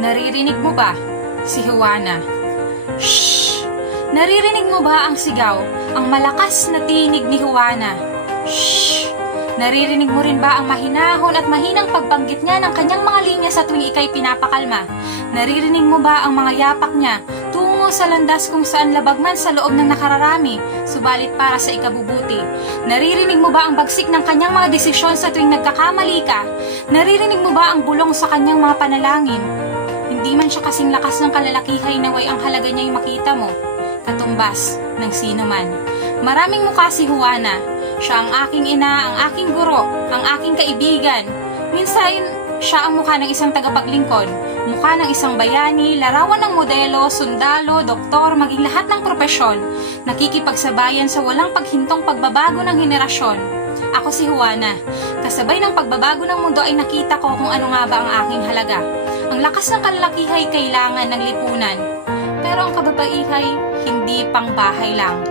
Naririnig mo ba? Si Juana. Shh! Naririnig mo ba ang sigaw, ang malakas na tinig ni Juana? Shh! Naririnig mo rin ba ang mahinahon at mahinang pagbanggit niya ng kanyang mga linya sa tuwing ikay pinapakalma? Naririnig mo ba ang mga yapak niya tungo sa landas kung saan labag man sa loob ng nakararami, subalit para sa ikabubuti? Naririnig mo ba ang bagsik ng kanyang mga desisyon sa tuwing nagkakamali ka? Naririnig mo ba ang bulong sa kanyang mga panalangin? Hindi man siya kasing lakas ng kalalakihay na way ang halaga niya'y makita mo, katumbas ng sino man. Maraming mukha si Juana. Siya ang aking ina, ang aking guro, ang aking kaibigan. Minsan, siya ang mukha ng isang tagapaglingkod, mukha ng isang bayani, larawan ng modelo, sundalo, doktor, maging lahat ng propesyon, nakikipagsabayan sa walang paghintong pagbabago ng henerasyon. Ako si Juana. Kasabay ng pagbabago ng mundo ay nakita ko kung ano nga ba ang aking halaga. Ang lakas ng kalalakihay kailangan ng lipunan. Pero ang kababaihay, hindi pang bahay lang.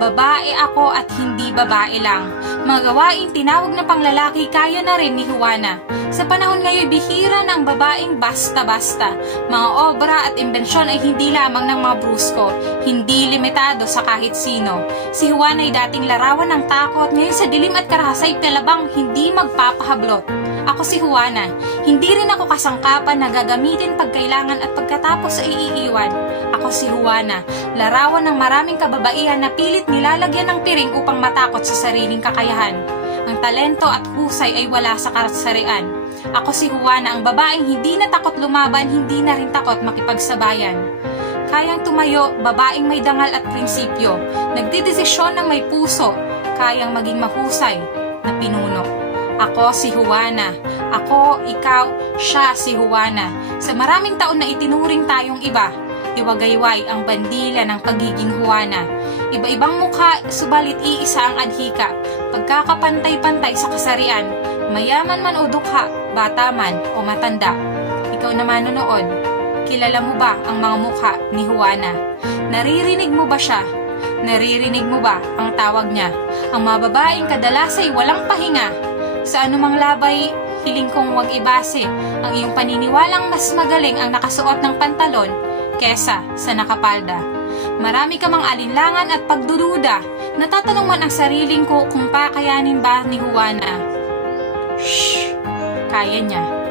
Babae ako at hindi babae lang. Mga gawaing tinawag na panglalaki kaya na rin ni Juana. Sa panahon ngayon, bihira ng babaeng basta-basta. Mga obra at imbensyon ay hindi lamang ng mga brusko, hindi limitado sa kahit sino. Si Juana ay dating larawan ng takot, ngayon sa dilim at karahasay talabang hindi magpapahablot. Ako si Juana, hindi rin ako kasangkapan na gagamitin pagkailangan at pagkatapos ay iiwan. Ako si Juana, larawan ng maraming kababaihan na pilit nilalagyan ng piring upang matakot sa sariling kakayahan. Ang talento at husay ay wala sa kasarian. Ako si Juana, ang babaeng hindi na takot lumaban, hindi na rin takot makipagsabayan. Kayang tumayo, babaeng may dangal at prinsipyo, nagdidesisyon ng may puso, kayang maging mahusay na pinuno. Ako si Juana. Ako, ikaw, siya si Juana. Sa maraming taon na itinuring tayong iba, iwagayway ang bandila ng pagiging Juana. Iba-ibang mukha, subalit iisa ang adhika. Pagkakapantay-pantay sa kasarian, mayaman man o dukha, bata man o matanda. Ikaw na manonood, kilala mo ba ang mga mukha ni Juana? Naririnig mo ba siya? Naririnig mo ba ang tawag niya? Ang mga babaeng kadalas ay walang pahinga. Sa anumang labay, hiling kong huwag ibase ang iyong paniniwalang mas magaling ang nakasuot ng pantalon kesa sa nakapalda. Marami ka mang alinlangan at pagdududa. Natatanong man ang sariling ko kung pakayanin ba ni Juana. Shh! Kaya niya.